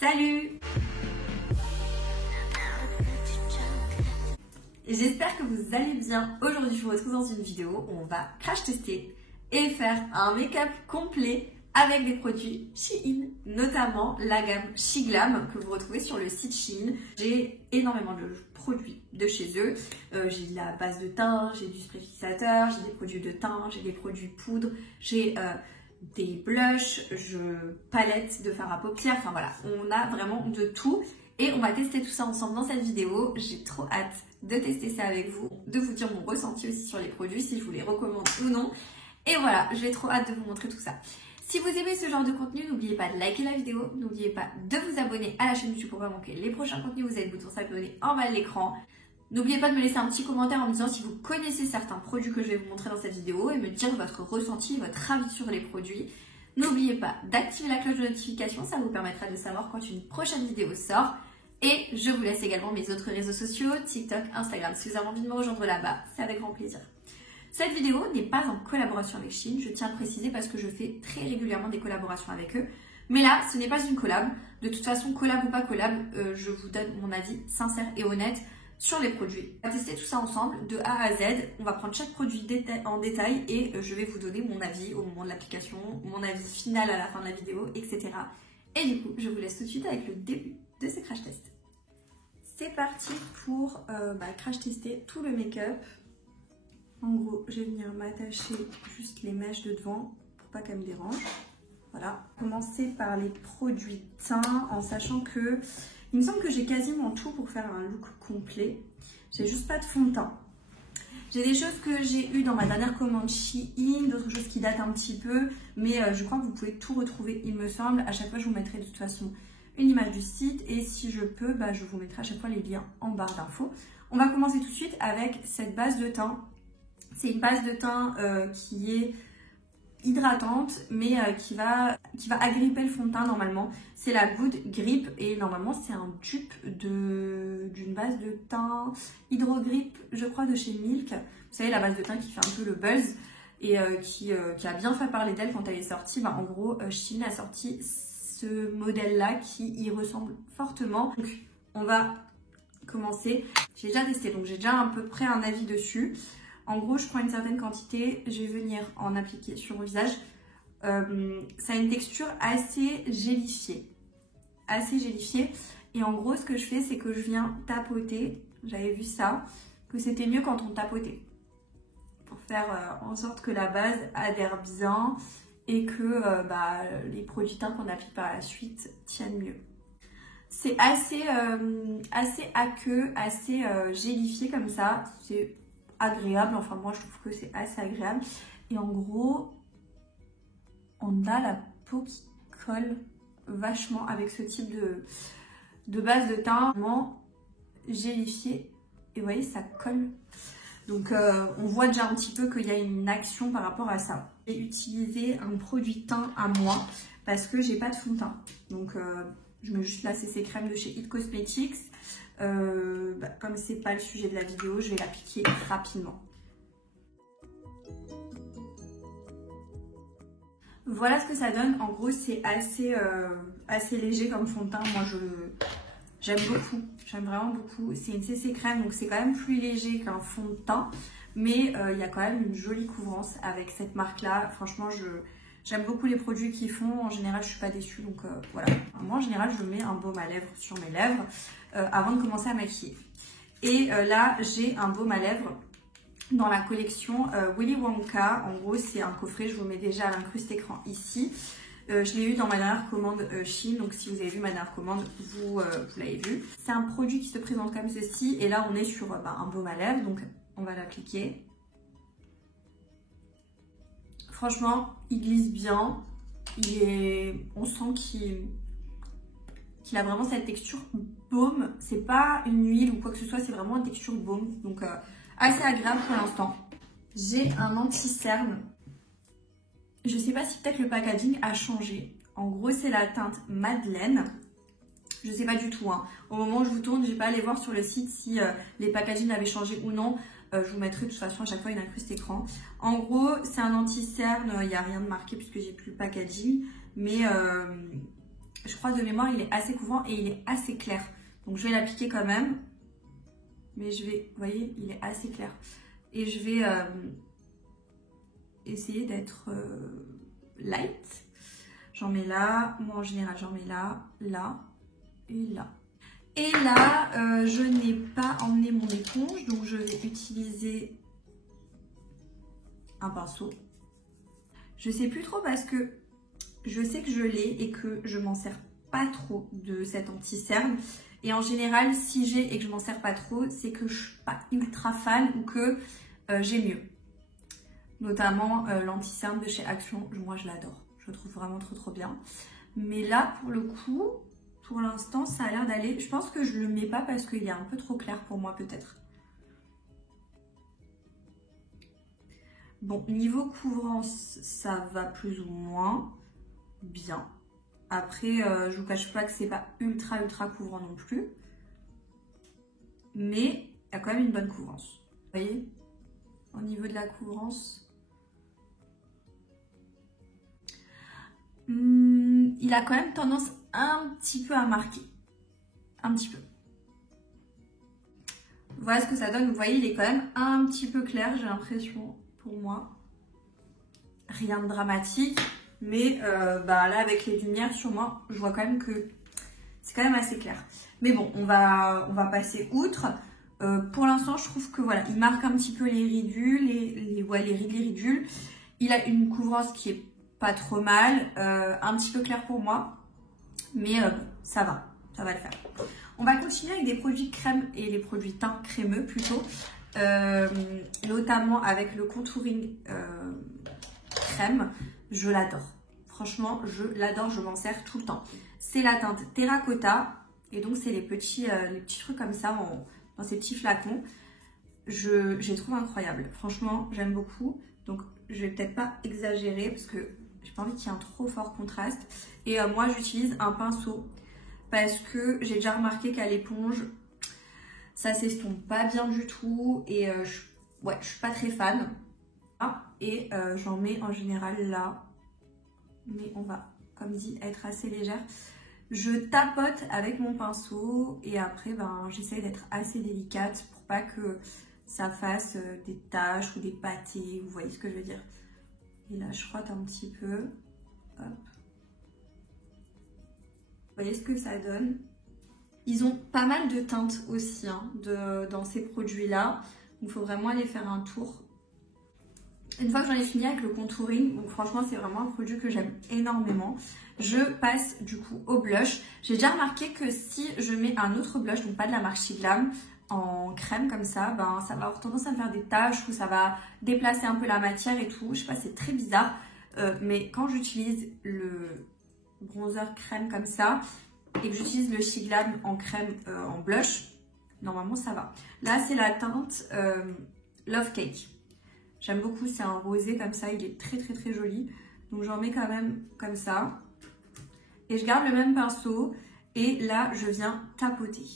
Salut! J'espère que vous allez bien. Aujourd'hui, je vous retrouve dans une vidéo où on va crash tester et faire un make-up complet avec des produits Shein, notamment la gamme Shiglam que vous retrouvez sur le site Shein. J'ai énormément de produits de chez eux. J'ai de la base de teint, j'ai du spray fixateur, j'ai des produits de teint, j'ai des produits poudre, j'ai des blushs, palettes de fard à paupières, enfin voilà, on a vraiment de tout et on va tester tout ça ensemble dans cette vidéo. J'ai trop hâte de tester ça avec vous, de vous dire mon ressenti aussi sur les produits, si je vous les recommande ou non. Et voilà, j'ai trop hâte de vous montrer tout ça. Si vous aimez ce genre de contenu, n'oubliez pas de liker la vidéo, n'oubliez pas de vous abonner à la chaîne YouTube pour ne pas manquer les prochains contenus. Vous avez le bouton s'abonner en bas de l'écran. N'oubliez pas de me laisser un petit commentaire en me disant si vous connaissez certains produits que je vais vous montrer dans cette vidéo et me dire votre ressenti, votre avis sur les produits. N'oubliez pas d'activer la cloche de notification, ça vous permettra de savoir quand une prochaine vidéo sort. Et je vous laisse également mes autres réseaux sociaux, TikTok, Instagram. Si vous avez envie de me rejoindre là-bas, c'est avec grand plaisir. Cette vidéo n'est pas en collaboration avec Shein, je tiens à le préciser parce que je fais très régulièrement des collaborations avec eux. Mais là, ce n'est pas une collab. De toute façon, collab ou pas collab, je vous donne mon avis sincère et honnête sur les produits. On va tester tout ça ensemble de A à Z. On va prendre chaque produit en détail et je vais vous donner mon avis au moment de l'application, mon avis final à la fin de la vidéo, etc. Et du coup, je vous laisse tout de suite avec le début de ce crash test. C'est parti pour crash tester tout le make-up. En gros, je vais venir m'attacher juste les mèches de devant pour pas qu'elles me dérangent. Voilà. Commencer par les produits teint en sachant que il me semble que j'ai quasiment tout pour faire un look complet. J'ai juste pas de fond de teint. J'ai des choses que j'ai eues dans ma dernière commande Shein, d'autres choses qui datent un petit peu, mais je crois que vous pouvez tout retrouver, il me semble. À chaque fois, je vous mettrai de toute façon une image du site et si je peux, je vous mettrai à chaque fois les liens en barre d'infos. On va commencer tout de suite avec cette base de teint. C'est une base de teint qui est hydratante mais qui va agripper le fond de teint normalement. C'est la Good Grip et normalement c'est un dupe d'une base de teint Hydro Grip, je crois, de chez Milk. Vous savez, la base de teint qui fait un peu le buzz et qui a bien fait parler d'elle quand elle est sortie. En gros, Shein a sorti ce modèle-là qui y ressemble fortement. Donc on va commencer. J'ai déjà testé, donc j'ai déjà à peu près un avis dessus. En gros, je prends une certaine quantité, je vais venir en appliquer sur mon visage. Ça a une texture assez gélifiée. Et en gros, ce que je fais, c'est que je viens tapoter. J'avais vu ça, que c'était mieux quand on tapotait. Pour faire en sorte que la base adhère bien et que les produits teints qu'on applique par la suite tiennent mieux. C'est assez aqueux, assez gélifié comme ça. C'est agréable, enfin moi je trouve que c'est assez agréable. Et en gros, on a la peau qui colle vachement avec ce type de base de teint, vraiment gélifié. Et vous voyez, ça colle. Donc on voit déjà un petit peu qu'il y a une action par rapport à ça. J'ai utilisé un produit teint à moi parce que j'ai pas de fond de teint. Donc je mets juste la CC crème de chez It Cosmetics. Comme c'est pas le sujet de la vidéo, je vais l'appliquer rapidement. Voilà ce que ça donne. En gros, c'est assez léger comme fond de teint. Moi, j'aime beaucoup. J'aime vraiment beaucoup. C'est une CC crème, donc c'est quand même plus léger qu'un fond de teint. Mais il y a quand même une jolie couvrance avec cette marque-là. Franchement, j'aime beaucoup les produits qu'ils font. En général, je suis pas déçue. Donc voilà. Moi, en général, je mets un baume à lèvres sur mes lèvres avant de commencer à maquiller. Et là, j'ai un baume à lèvres dans la collection Willy Wonka. En gros, c'est un coffret. Je vous mets déjà à l'incruste écran ici. Je l'ai eu dans ma dernière commande Shein. Donc, si vous avez vu ma dernière commande, vous l'avez vu. C'est un produit qui se présente comme ceci. Et là, on est sur un baume à lèvres. Donc, on va l'appliquer. Franchement, il glisse bien. On sent qu'il a vraiment cette texture baume. C'est pas une huile ou quoi que ce soit, c'est vraiment une texture baume. Donc assez agréable pour l'instant. J'ai un anti-cerne. Je sais pas si peut-être le packaging a changé. En gros, c'est la teinte Madeleine. Je sais pas du tout. Au moment où je vous tourne, je vais pas aller voir sur le site si les packaging avaient changé ou non. Je vous mettrai de toute façon à chaque fois une incruste écran. En gros, c'est un anti-cerne, il n'y a rien de marqué puisque j'ai plus le packaging. Mais je crois de mémoire, il est assez couvrant et il est assez clair. Donc je vais l'appliquer quand même. Mais je vais, vous voyez, il est assez clair. Et je vais essayer d'être light. J'en mets là. Moi, en général, j'en mets là, là et là. Et là, je n'ai pas emmené mon éponge. Donc, je vais utiliser un pinceau. Je sais plus trop parce que je sais que je l'ai et que je m'en sers pas trop de cet anti-cerne. Et en général, si j'ai et que je m'en sers pas trop, c'est que je suis pas ultra fan ou que j'ai mieux. Notamment l'anti-cerne de chez Action, moi je l'adore. Je le trouve vraiment trop bien. Mais là, pour le coup, pour l'instant, ça a l'air d'aller. Je pense que je le mets pas parce qu'il est un peu trop clair pour moi peut-être. Bon, niveau couvrance, ça va plus ou moins bien. Après, je vous cache pas que c'est pas ultra couvrant non plus. Mais il y a quand même une bonne couvrance. Vous voyez? Au niveau de la couvrance. Il a quand même tendance un petit peu à marquer. Un petit peu. Voilà ce que ça donne. Vous voyez, il est quand même un petit peu clair, j'ai l'impression, pour moi. Rien de dramatique. Mais là, avec les lumières sur moi, je vois quand même que c'est quand même assez clair. Mais bon, on va passer outre. Pour l'instant, je trouve que voilà, il marque un petit peu les ridules, les ridules. Il a une couvrance qui est pas trop mal, un petit peu clair pour moi. Mais ça va le faire. On va continuer avec des produits crème et les produits teint crémeux plutôt. Notamment avec le contouring crème. Je l'adore. Franchement, je l'adore, je m'en sers tout le temps. C'est la teinte Terracotta. Et donc, c'est les petits trucs comme ça dans ces petits flacons. Je les trouve incroyables. Franchement, j'aime beaucoup. Donc, je vais peut-être pas exagérer parce que j'ai pas envie qu'il y ait un trop fort contraste. Et moi, j'utilise un pinceau parce que j'ai déjà remarqué qu'à l'éponge, ça s'estompe pas bien du tout. Et je suis pas très fan. Et j'en mets en général là. Mais on va, comme dit, être assez légère. Je tapote avec mon pinceau et après, j'essaie d'être assez délicate pour pas que ça fasse des taches ou des pâtés. Vous voyez ce que je veux dire? Et là, je frotte un petit peu. Hop. Vous voyez ce que ça donne? Ils ont pas mal de teintes aussi dans ces produits-là. Il faut vraiment aller faire un tour. Une fois que j'en ai fini avec le contouring, donc franchement c'est vraiment un produit que j'aime énormément. Je passe du coup au blush. J'ai déjà remarqué que si je mets un autre blush, donc pas de la marque Shiglam, en crème comme ça, ça va avoir tendance à me faire des taches ou ça va déplacer un peu la matière et tout. Je sais pas, c'est très bizarre. Mais quand j'utilise le bronzer crème comme ça et que j'utilise le Shiglam en crème en blush, normalement ça va. Là c'est la teinte Love Cake. J'aime beaucoup, c'est un rosé comme ça, il est très joli. Donc j'en mets quand même comme ça. Et je garde le même pinceau. Et là, je viens tapoter.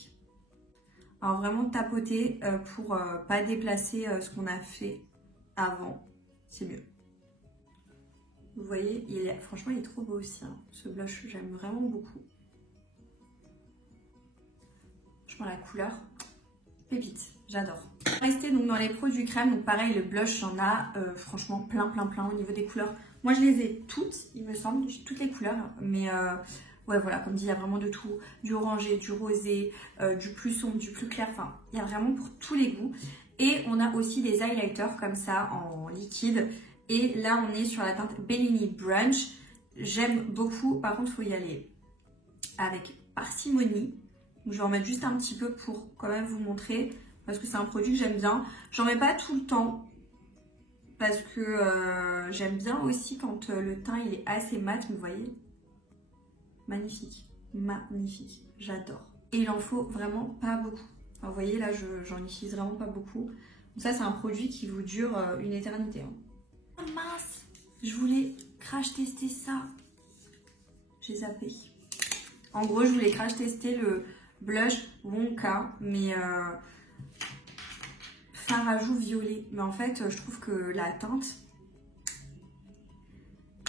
Alors vraiment tapoter pour pas déplacer ce qu'on a fait avant. C'est mieux. Vous voyez, franchement, il est trop beau aussi. Ce blush, j'aime vraiment beaucoup. Franchement, la couleur, pépite, j'adore. Rester donc dans les produits crème, donc pareil le blush j'en a franchement plein au niveau des couleurs. Moi je les ai toutes, il me semble, j'ai toutes les couleurs, mais ouais voilà, comme dit il y a vraiment de tout, du orangé, du rosé, du plus sombre, du plus clair, enfin il y a vraiment pour tous les goûts. Et on a aussi des highlighters comme ça en liquide et là on est sur la teinte Bellini Brunch. J'aime beaucoup, par contre il faut y aller avec parcimonie, donc je vais en mettre juste un petit peu pour quand même vous montrer. Parce que c'est un produit que j'aime bien. J'en mets pas tout le temps. Parce que j'aime bien aussi quand le teint il est assez mat. Vous voyez? Magnifique. Magnifique. J'adore. Et il en faut vraiment pas beaucoup. Alors, vous voyez là j'en utilise vraiment pas beaucoup. Donc ça c'est un produit qui vous dure une éternité. Oh mince! Je voulais crash tester ça. J'ai zappé. En gros je voulais crash tester le blush Wonka. Mais... fard à joues violet, mais en fait je trouve que la teinte,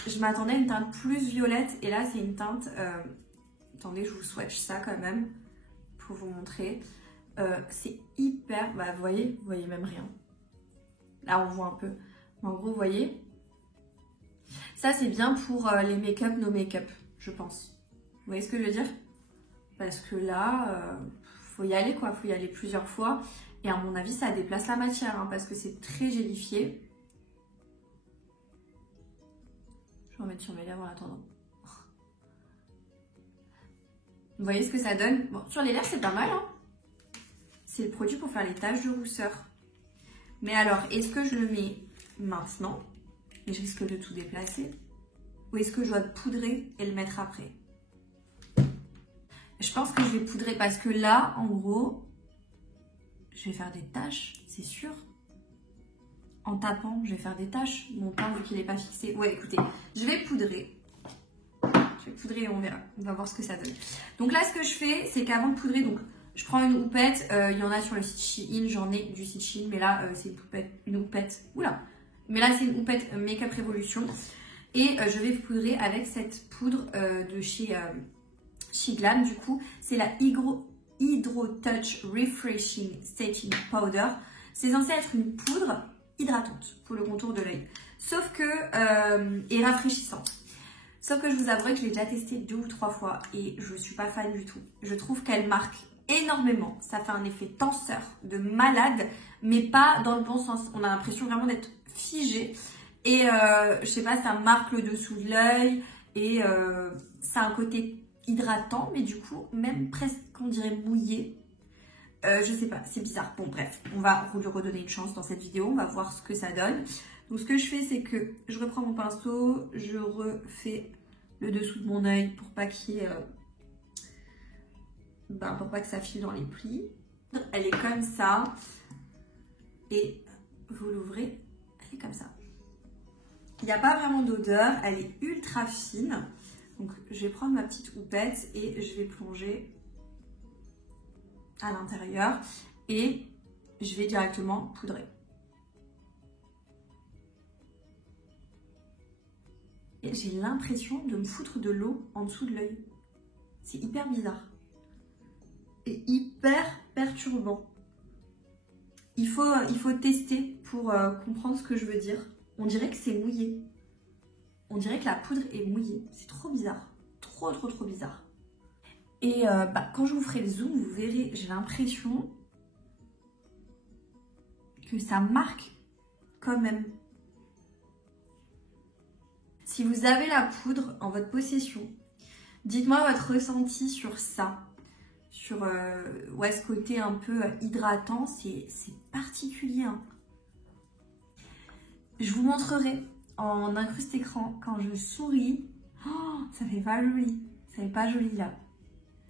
je m'attendais à une teinte plus violette et là c'est une teinte Attendez, je vous swatch ça quand même pour vous montrer. C'est hyper... Bah, vous voyez même rien. Là, on voit un peu. En gros, vous voyez, ça, c'est bien pour les make-up, no make-up, je pense. Vous voyez ce que je veux dire? Parce que là, faut y aller, quoi. Faut y aller plusieurs fois. Et à mon avis, ça déplace la matière, hein, parce que c'est très gélifié. Je vais en mettre sur mes lèvres en attendant. Vous voyez ce que ça donne? Bon, sur les lèvres, c'est pas mal, hein. C'est le produit pour faire les taches de rousseur. Mais alors, est-ce que je le mets maintenant? Et je risque de tout déplacer. Ou est-ce que je dois poudrer et le mettre après? Je pense que je vais poudrer parce que là, en gros, je vais faire des taches, c'est sûr. En tapant, je vais faire des taches. Mon teint, vu qu'il n'est pas fixé. Ouais, écoutez, je vais poudrer. Je vais poudrer et on verra. On va voir ce que ça donne. Donc là, ce que je fais, c'est qu'avant de poudrer, donc je prends une houppette. Il y en a sur le site Shein, j'en ai du site Shein, mais là, c'est une houppette. Oula! Mais là, c'est une houppette Make Up Revolution. Et je vais poudrer avec cette poudre de chez Shiglam. Du coup, c'est la Hydro Touch Refreshing Setting Powder. C'est censé être une poudre hydratante pour le contour de l'œil. Sauf que, et rafraîchissante. Sauf que je vous avouerai que je l'ai déjà testé 2 ou 3 fois et je suis pas fan du tout. Je trouve qu'elle marque énormément. Ça fait un effet tenseur de malade, mais pas dans le bon sens. On a l'impression vraiment d'être figé. Et je sais pas, ça marque le dessous de l'œil et ça a un côté hydratant, mais du coup, même presque, on dirait mouillé. Je sais pas, c'est bizarre. Bon, bref, on va lui redonner une chance dans cette vidéo. On va voir ce que ça donne. Donc, ce que je fais, c'est que je reprends mon pinceau, je refais le dessous de mon œil pour pas qu'il y ait, pour pas que ça file dans les plis. Elle est comme ça. Et vous l'ouvrez, elle est comme ça. Il n'y a pas vraiment d'odeur, elle est ultra fine. Donc, je vais prendre ma petite houppette et je vais plonger à l'intérieur et je vais directement poudrer. Et j'ai l'impression de me foutre de l'eau en dessous de l'œil. C'est hyper bizarre. Et hyper perturbant. Il faut tester pour comprendre ce que je veux dire. On dirait que c'est mouillé. On dirait que la poudre est mouillée. C'est trop bizarre. Trop bizarre. Et quand je vous ferai le zoom, vous verrez, j'ai l'impression que ça marque quand même. Si vous avez la poudre en votre possession, dites-moi votre ressenti sur ça. Sur ce côté un peu hydratant, c'est particulier. Hein. Je vous montrerai en incruste écran quand je souris. Oh, ça fait pas joli. Ça fait pas joli là.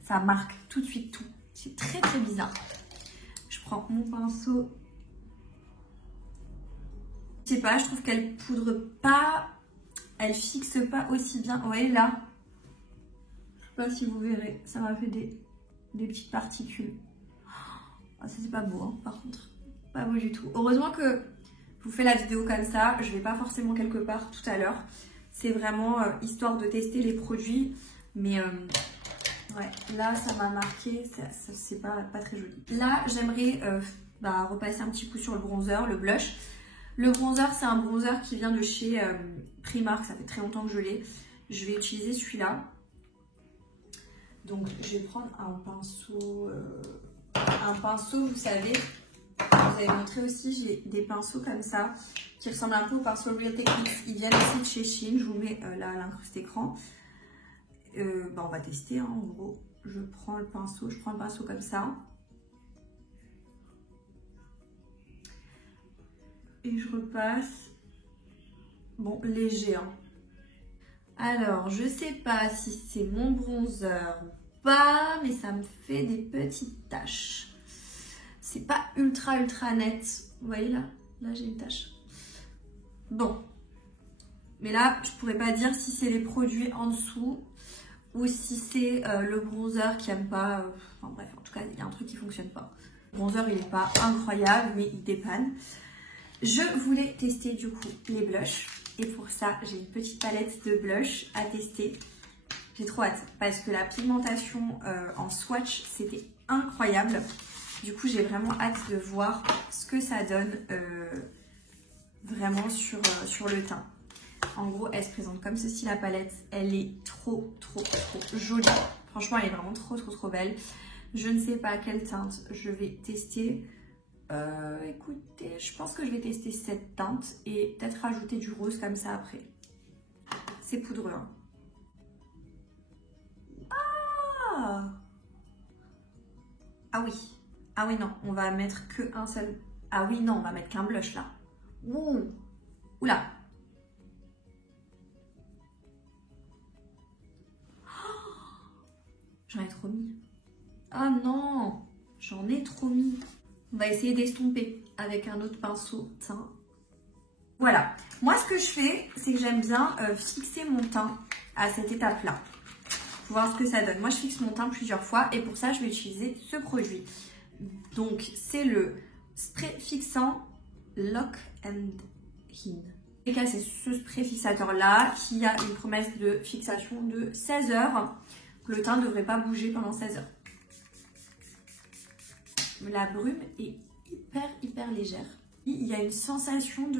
Ça marque tout de suite tout. C'est très bizarre. Je prends mon pinceau. Je sais pas, je trouve qu'elle poudre pas. Elle fixe pas aussi bien. Vous voyez là. Je sais pas si vous verrez. Ça m'a fait des petites particules. Oh, ça c'est pas beau hein, par contre. Pas beau du tout. Heureusement que je vous fais la vidéo comme ça. Je vais pas forcément quelque part tout à l'heure. C'est vraiment histoire de tester les produits. Mais ouais, là ça m'a marqué. C'est pas très joli. Là j'aimerais repasser un petit coup sur le bronzer, le blush. Le bronzer c'est un bronzer qui vient de chez Primark. Ça fait très longtemps que je l'ai. Je vais utiliser celui-là. Donc je vais prendre un pinceau, vous savez, je vous avais montré aussi, j'ai des pinceaux comme ça, qui ressemblent un peu aux pinceaux Real Techniques. Ils viennent aussi de chez Shein, je vous mets là à l'incruste écran. On va tester, hein, en gros, je prends le pinceau comme ça. Et je repasse, bon, léger, hein. Alors, je sais pas si c'est mon bronzer ou pas, mais ça me fait des petites taches. C'est pas ultra net. Vous voyez là? Là, j'ai une tache. Bon. Mais là, je pourrais pas dire si c'est les produits en dessous ou si c'est le bronzer qui aime pas. Enfin bref, en tout cas, il y a un truc qui fonctionne pas. Le bronzer, il est pas incroyable, mais il dépanne. Je voulais tester du coup les blushs. Et pour ça, j'ai une petite palette de blush à tester. J'ai trop hâte parce que la pigmentation en swatch, c'était incroyable. Du coup, j'ai vraiment hâte de voir ce que ça donne vraiment sur le teint. En gros, elle se présente comme ceci, la palette. Elle est trop jolie. Franchement, elle est vraiment trop belle. Je ne sais pas quelle teinte je vais tester. Écoutez, je pense que je vais tester cette teinte et peut-être rajouter du rose comme ça après. C'est poudreux. Hein. Ah oui. Ah oui, non, on va mettre qu'un seul. Ah oui, non, on va mettre qu'un blush là. Ouh. Oula. J'en ai trop mis. Ah non, j'en ai trop mis. On va essayer d'estomper avec un autre pinceau teint. Voilà. Moi, ce que je fais, c'est que j'aime bien fixer mon teint à cette étape-là. Pour voir ce que ça donne. Moi, je fixe mon teint plusieurs fois et pour ça, je vais utiliser ce produit. Donc, c'est le spray fixant Lock and In. Et là, c'est ce spray fixateur-là qui a une promesse de fixation de 16 heures. Le teint ne devrait pas bouger pendant 16 heures. La brume est hyper légère. Il y a une sensation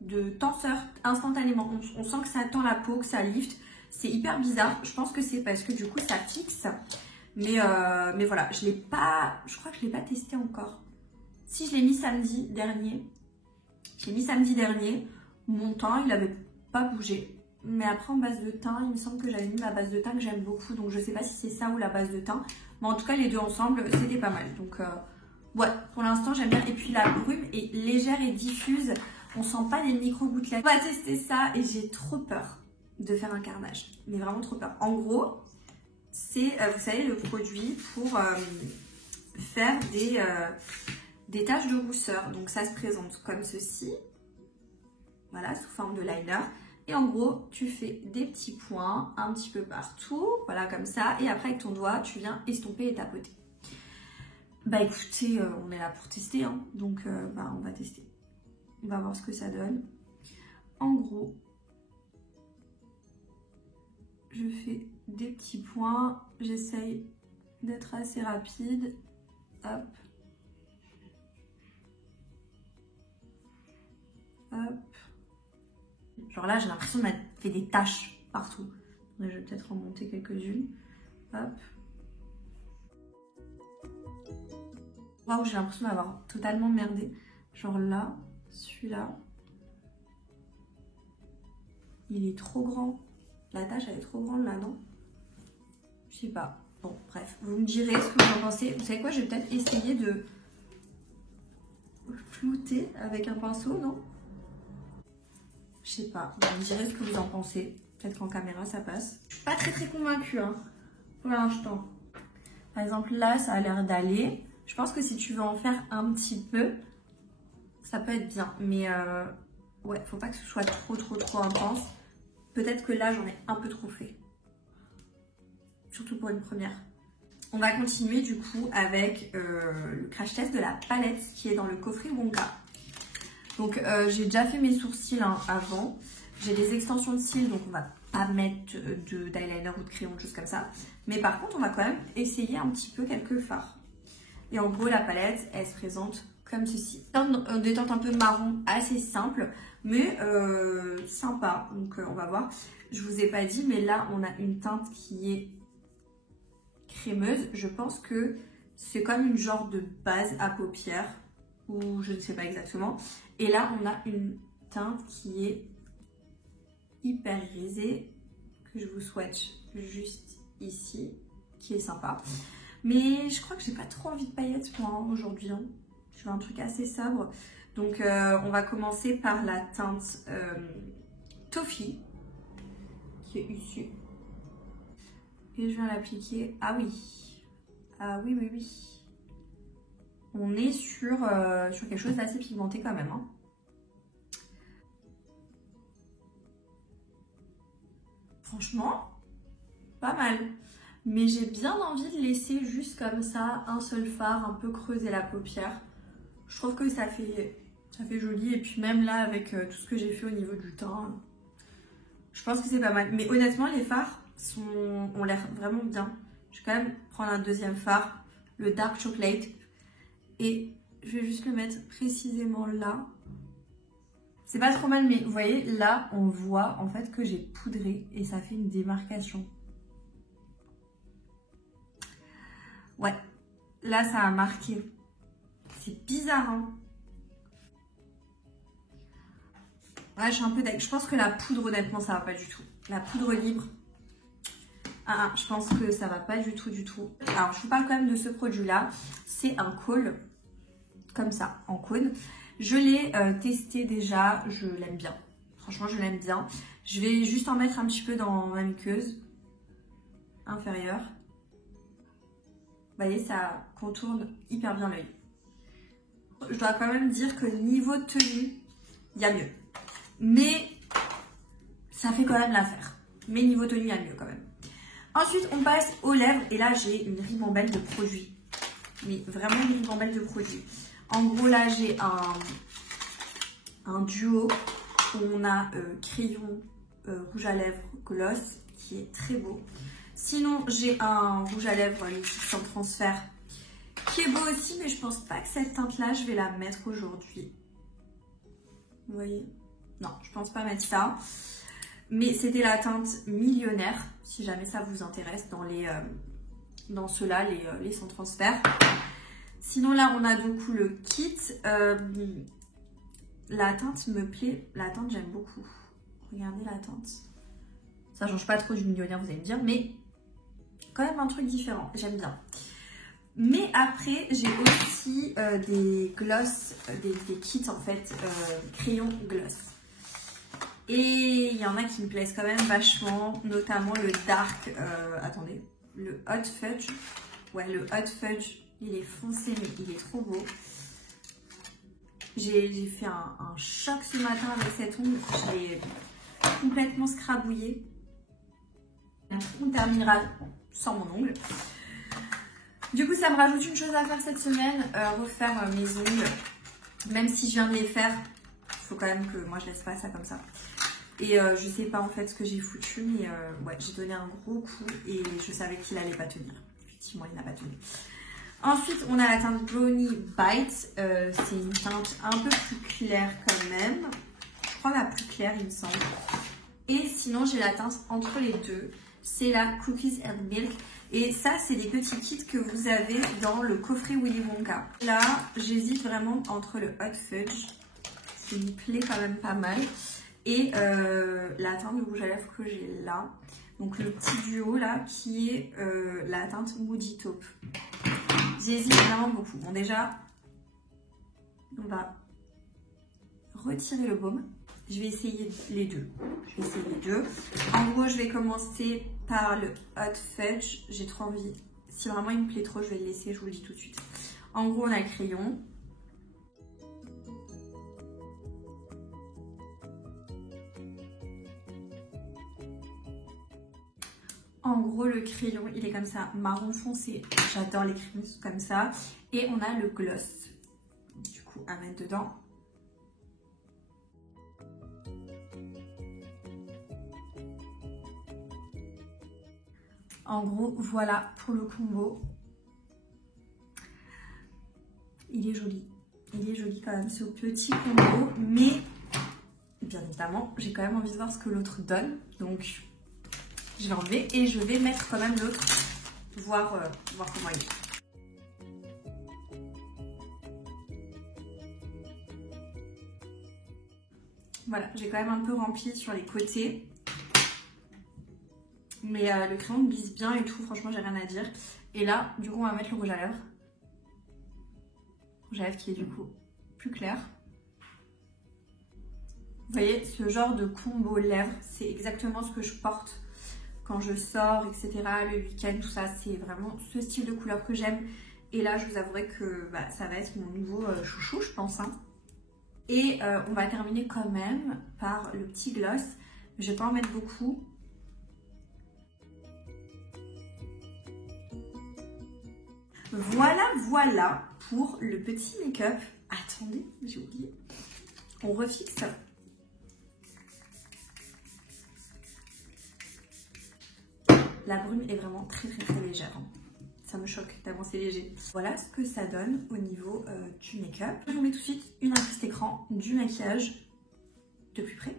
de tenseur instantanément. On sent que ça tend la peau, que ça lift. C'est hyper bizarre. Je pense que c'est parce que du coup ça fixe. Mais voilà, je crois que je ne l'ai pas testé encore. Si, je l'ai mis samedi dernier. Mon teint, il n'avait pas bougé. Mais après, en base de teint, il me semble que j'avais mis ma base de teint que j'aime beaucoup. Donc, je ne sais pas si c'est ça ou la base de teint. Mais en tout cas, les deux ensemble, c'était pas mal. Donc, ouais, pour l'instant, j'aime bien. Et puis, la brume est légère et diffuse. On sent pas les micro-gouttelettes. On va tester ça et j'ai trop peur de faire un carnage. Mais vraiment trop peur. En gros, c'est, vous savez, le produit pour faire des taches de rousseur. Donc, ça se présente comme ceci. Voilà, sous forme de liner. Et en gros, tu fais des petits points un petit peu partout, voilà comme ça. Et après, avec ton doigt, tu viens estomper et tapoter. Bah écoutez, on est là pour tester, hein. Donc on va tester. On va voir ce que ça donne. En gros, je fais des petits points. J'essaye d'être assez rapide. Hop. Hop. Genre là, j'ai l'impression de m'être fait des taches partout. Je vais peut-être en monter quelques-unes. Hop. Waouh, j'ai l'impression d'avoir totalement merdé. Genre là, celui-là. Il est trop grand. La tache, elle est trop grande là, non? Je sais pas. Bon, bref. Vous me direz ce que vous en pensez. Vous savez quoi? Je vais peut-être essayer de flouter avec un pinceau, non? Je sais pas, vous me direz ce que vous en pensez. Peut-être qu'en caméra ça passe. Je suis pas très convaincue hein, pour l'instant. Par exemple là ça a l'air d'aller. Je pense que si tu veux en faire un petit peu, ça peut être bien. Mais ouais, faut pas que ce soit trop intense. Peut-être que là j'en ai un peu trop fait. Surtout pour une première. On va continuer du coup avec le crash test de la palette qui est dans le coffret Wonka. Donc j'ai déjà fait mes sourcils hein, avant. J'ai des extensions de cils, donc on va pas mettre d'eyeliner ou de crayon, de choses comme ça. Mais par contre, on va quand même essayer un petit peu quelques fards. Et en gros, la palette, elle se présente comme ceci. Des teintes un peu marron, assez simple, mais sympa. Donc on va voir. Je vous ai pas dit, mais là, on a une teinte qui est crémeuse. Je pense que c'est comme une genre de base à paupières, ou je ne sais pas exactement. Et là, on a une teinte qui est hyper irisée, que je vous swatch juste ici, qui est sympa. Mais je crois que j'ai pas trop envie de paillettes moi hein, aujourd'hui. Hein. Je veux un truc assez sobre. Donc on va commencer par la teinte Toffee, qui est ici. Et je viens l'appliquer. Ah oui. Ah oui, oui, oui. On est sur quelque chose d'assez pigmenté quand même. Hein. Franchement, pas mal. Mais j'ai bien envie de laisser juste comme ça un seul fard, un peu creuser la paupière. Je trouve que ça fait joli. Et puis même là, avec tout ce que j'ai fait au niveau du teint, Je pense que c'est pas mal. Mais honnêtement, les fards ont l'air vraiment bien. Je vais quand même prendre un deuxième fard, le Dark Chocolate. Et je vais juste le mettre précisément là. C'est pas trop mal, mais vous voyez, là, on voit en fait que j'ai poudré et ça fait une démarcation. Ouais, là, ça a marqué. C'est bizarre, hein. Ouais, je suis un peu d'accord. Je pense que la poudre, honnêtement, ça va pas du tout. La poudre libre, je pense que ça va pas du tout, du tout. Alors, je vous parle quand même de ce produit-là. C'est un col, comme ça, en cône. Je l'ai testé déjà, je l'aime bien. Franchement, je l'aime bien. Je vais juste en mettre un petit peu dans ma muqueuse inférieure. Vous voyez, ça contourne hyper bien l'œil. Je dois quand même dire que niveau tenue, il y a mieux. Mais ça fait quand même l'affaire. Mais niveau tenue, il y a mieux quand même. Ensuite, on passe aux lèvres. Et là, j'ai une ribambelle de produits. Mais vraiment une ribambelle de produits. En gros, là, j'ai un duo où on a crayon rouge à lèvres gloss qui est très beau. Sinon, j'ai un rouge à lèvres liquide sans transfert qui est beau aussi, mais je pense pas que cette teinte-là, je vais la mettre aujourd'hui. Vous voyez? Non, je pense pas mettre ça. Mais c'était la teinte millionnaire, si jamais ça vous intéresse, dans ceux-là, les sans transfert. Sinon, là, on a donc le kit. La teinte me plaît. La teinte, j'aime beaucoup. Regardez la teinte. Ça change pas trop du millionnaire, vous allez me dire, mais quand même un truc différent. J'aime bien. Mais après, j'ai aussi des gloss, des kits en fait, crayon gloss. Et il y en a qui me plaisent quand même vachement, notamment le dark, attendez, le hot fudge. Ouais, le hot fudge, il est foncé, mais il est trop beau. J'ai fait un choc ce matin avec cette ongle, je l'ai complètement scrabouillé. On terminera sans mon ongle. Du coup, ça me rajoute une chose à faire cette semaine, refaire mes ongles. Même si je viens de les faire, il faut quand même que moi je laisse pas ça comme ça. Et je sais pas en fait ce que j'ai foutu, mais ouais, j'ai donné un gros coup et je savais qu'il allait pas tenir. Effectivement, il n'a pas tenu. Ensuite, on a la teinte Brownie Bite. C'est une teinte un peu plus claire quand même. Je crois la plus claire, il me semble. Et sinon, j'ai la teinte entre les deux. C'est la Cookies and Milk. Et ça, c'est des petits kits que vous avez dans le coffret Willy Wonka. Là, j'hésite vraiment entre le Hot Fudge, qui me plaît quand même pas mal, et la teinte de rouge à lèvres que j'ai là. Donc le petit duo là, qui est la teinte Moody Taupe. J'hésite vraiment beaucoup. Bon, déjà, on va retirer le baume. Je vais essayer les deux. En gros, je vais commencer par le Hot Fudge. J'ai trop envie. Si vraiment il me plaît trop, je vais le laisser. Je vous le dis tout de suite. En gros, on a le crayon. En gros, le crayon, il est comme ça, marron foncé. J'adore les crayons comme ça. Et on a le gloss, du coup, à mettre dedans. En gros, voilà pour le combo. Il est joli. Il est joli quand même, ce petit combo. Mais, bien évidemment, j'ai quand même envie de voir ce que l'autre donne. Donc, je vais enlever et je vais mettre quand même l'autre, voir comment il est. Voilà, j'ai quand même un peu rempli sur les côtés. Mais le crayon glisse bien et tout, franchement, j'ai rien à dire. Et là, du coup, on va mettre le rouge à lèvres. Rouge à lèvres qui est du coup plus clair. Vous voyez, ce genre de combo lèvres, c'est exactement ce que je porte quand je sors, etc. Le week-end, tout ça, c'est vraiment ce style de couleur que j'aime. Et là, je vous avouerai que ça va être mon nouveau chouchou, je pense. Hein. Et on va terminer quand même par le petit gloss. Je vais pas en mettre beaucoup. Voilà pour le petit make-up. Attendez, j'ai oublié. On refixe. la brume est vraiment très légère. Hein. Ça me choque tellement c'est léger. Voilà ce que ça donne au niveau du make-up. Je vous mets tout de suite une prise écran du maquillage de plus près.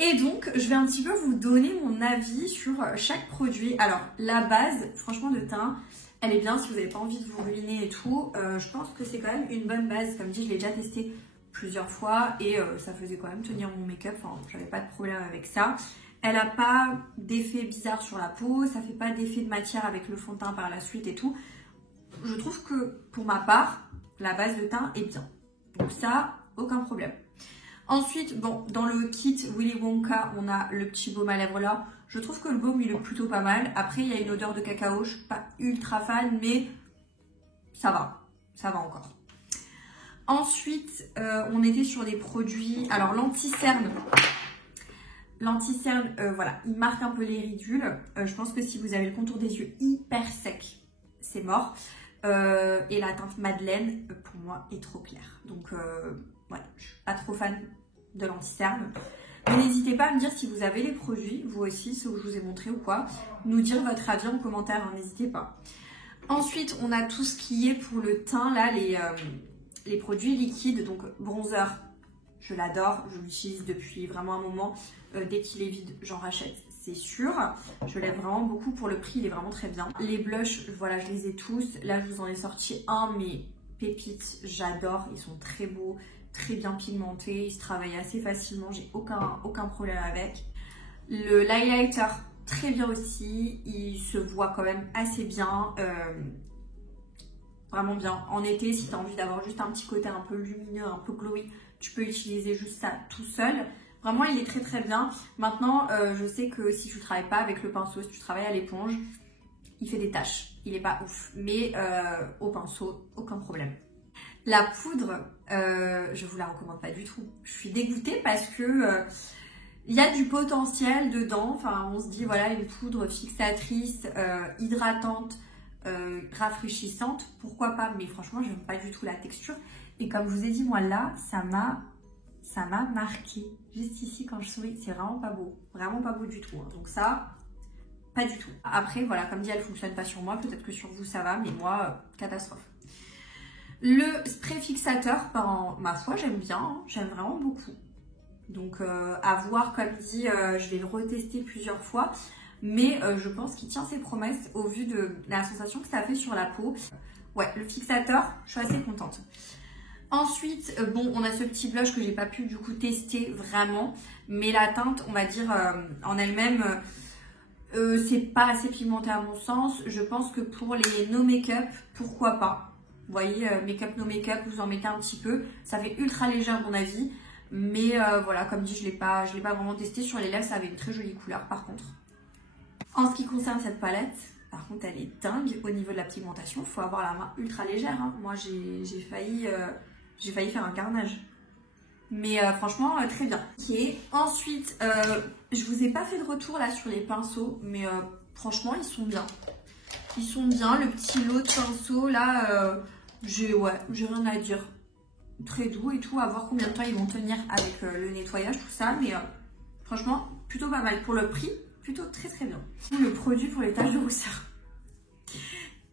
Et donc, je vais un petit peu vous donner mon avis sur chaque produit. Alors, la base, franchement, de teint, elle est bien si vous n'avez pas envie de vous ruiner et tout. Je pense que c'est quand même une bonne base. Comme dit, je l'ai déjà testé plusieurs fois et ça faisait quand même tenir mon make-up. Enfin, j'avais pas de problème avec ça. Elle n'a pas d'effet bizarre sur la peau. Ça fait pas d'effet de matière avec le fond de teint par la suite et tout. Je trouve que, pour ma part, la base de teint est bien. Donc ça, aucun problème. Ensuite, bon, dans le kit Willy Wonka, on a le petit baume à lèvres là. Je trouve que le baume, il est plutôt pas mal. Après, il y a une odeur de cacao. Je suis pas ultra fan, mais ça va encore. Ensuite, on était sur des produits... Alors, l'anti-cerne. L'anti-cerne, voilà, il marque un peu les ridules. Je pense que si vous avez le contour des yeux hyper sec, c'est mort. Et la teinte Madeleine, pour moi, est trop claire. Donc, voilà, je suis pas trop fan de l'anti-cerne. N'hésitez pas à me dire si vous avez les produits, vous aussi, ceux que je vous ai montré ou quoi. Nous dire votre avis en commentaire, hein, n'hésitez pas. Ensuite, on a tout ce qui est pour le teint, là, les produits liquides. Donc, bronzer, je l'adore, je l'utilise depuis vraiment un moment. Dès qu'il est vide, j'en rachète, c'est sûr. Je l'aime vraiment beaucoup pour le prix, il est vraiment très bien. Les blushs, voilà, je les ai tous. Là, je vous en ai sorti un, mais pépite, j'adore, ils sont très beaux. Très bien pigmenté, il se travaille assez facilement, j'ai aucun problème avec. L'highlighter, très bien aussi, il se voit quand même assez bien, vraiment bien. En été, si tu as envie d'avoir juste un petit côté un peu lumineux, un peu glowy, tu peux utiliser juste ça tout seul. Vraiment, il est très bien. Maintenant, je sais que si tu ne travailles pas avec le pinceau, si tu travailles à l'éponge, il fait des taches, il n'est pas ouf. Mais au pinceau, aucun problème. La poudre, je vous la recommande pas du tout. Je suis dégoûtée parce que il y a du potentiel dedans. Enfin, on se dit voilà, une poudre fixatrice, hydratante, rafraîchissante, pourquoi pas. Mais franchement, j'aime pas du tout la texture. Et comme je vous ai dit, moi là, ça m'a marqué. Juste ici, quand je souris, c'est vraiment pas beau du tout. Hein. Donc ça, pas du tout. Après, voilà, comme dit, elle fonctionne pas sur moi. Peut-être que sur vous ça va, mais moi, catastrophe. Le spray fixateur, ma foi, j'aime bien, hein, j'aime vraiment beaucoup. Donc à voir, comme dit, je vais le retester plusieurs fois. Mais je pense qu'il tient ses promesses au vu de la sensation que ça fait sur la peau. Ouais, le fixateur, je suis assez contente. Ensuite, bon, on a ce petit blush que j'ai pas pu du coup tester vraiment. Mais la teinte, on va dire, en elle-même, c'est pas assez pigmenté à mon sens. Je pense que pour les no make-up, pourquoi pas. Vous voyez, make-up, no make-up, vous en mettez un petit peu. Ça fait ultra léger à mon avis. Mais voilà, comme dit, je l'ai pas vraiment testé. Sur les lèvres, ça avait une très jolie couleur par contre. En ce qui concerne cette palette, par contre, elle est dingue au niveau de la pigmentation. Il faut avoir la main ultra légère. Hein. Moi, j'ai failli faire un carnage. Mais franchement, très bien. Okay. Ensuite, je vous ai pas fait de retour là sur les pinceaux. Mais franchement, ils sont bien. Ils sont bien, le petit lot de pinceaux là, j'ai rien à dire. Très doux et tout, à voir combien de temps ils vont tenir avec le nettoyage, tout ça. Mais franchement, plutôt pas mal. Pour le prix, plutôt très bien. Le produit pour les taches de rousseur.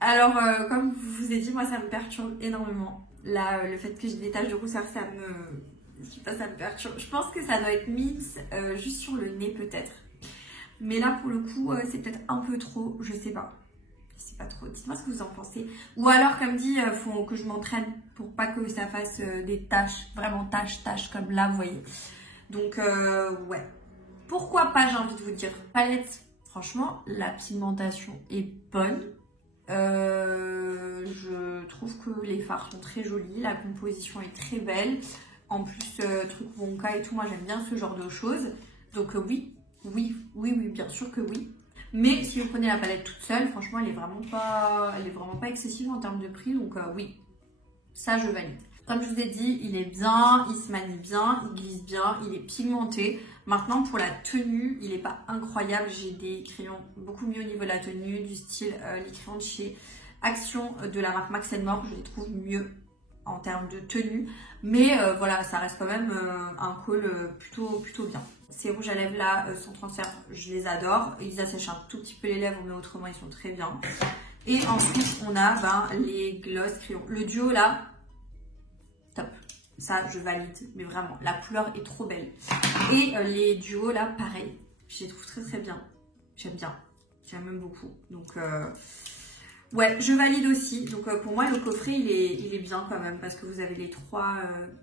Alors, comme je vous ai dit, moi ça me perturbe énormément. Là, le fait que j'ai des taches de rousseur, ça me perturbe. Je pense que ça doit être mince, juste sur le nez peut-être. Mais là, pour le coup, c'est peut-être un peu trop, je sais pas. C'est pas trop, dites-moi ce que vous en pensez. Ou alors, comme dit, il faut que je m'entraîne pour pas que ça fasse des taches, vraiment taches comme là, vous voyez. Donc, ouais. Pourquoi pas, j'ai envie de vous dire. Palette, franchement, la pigmentation est bonne. Je trouve que les fards sont très jolis, la composition est très belle. En plus, truc Wonka et tout, moi j'aime bien ce genre de choses. Donc oui, bien sûr que oui. Mais si vous prenez la palette toute seule, franchement, elle est vraiment pas excessive en termes de prix. Donc oui, ça je valide. Comme je vous ai dit, il est bien, il se manie bien, il glisse bien, il est pigmenté. Maintenant, pour la tenue, il n'est pas incroyable. J'ai des crayons beaucoup mieux au niveau de la tenue, du style les crayons de chez Action de la marque Max & More, je les trouve mieux en termes de tenue. Mais voilà, ça reste quand même un col plutôt bien. Ces rouges à lèvres là, sans transfert, je les adore. Ils assèchent un tout petit peu les lèvres, mais autrement ils sont très bien. Et ensuite, on a les gloss crayons. Le duo là, top. Ça, je valide, mais vraiment, la couleur est trop belle. Et les duos là, pareil, je les trouve très bien. J'aime bien, j'aime même beaucoup. Donc, ouais, je valide aussi. Donc, pour moi, le coffret, il est bien quand même, parce que vous avez les 3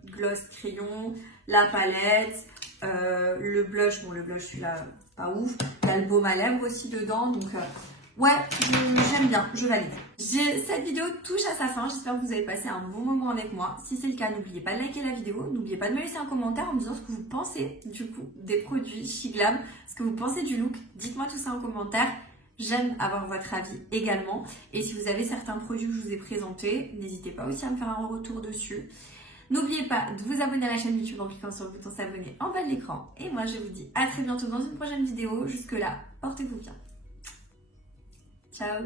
gloss crayons, la palette, le blush. Bon, le blush, celui-là, pas ouf. Il y a le baume à lèvres aussi dedans, donc... ouais, j'aime bien, je valide. Cette vidéo touche à sa fin, j'espère que vous avez passé un bon moment avec moi. Si c'est le cas, n'oubliez pas de liker la vidéo, n'oubliez pas de me laisser un commentaire en me disant ce que vous pensez du coup des produits SheGlam, ce que vous pensez du look. Dites-moi tout ça en commentaire, j'aime avoir votre avis également. Et si vous avez certains produits que je vous ai présentés, n'hésitez pas aussi à me faire un retour dessus. N'oubliez pas de vous abonner à la chaîne YouTube en cliquant sur le bouton s'abonner en bas de l'écran. Et moi je vous dis à très bientôt dans une prochaine vidéo. Jusque là, portez-vous bien. Ciao.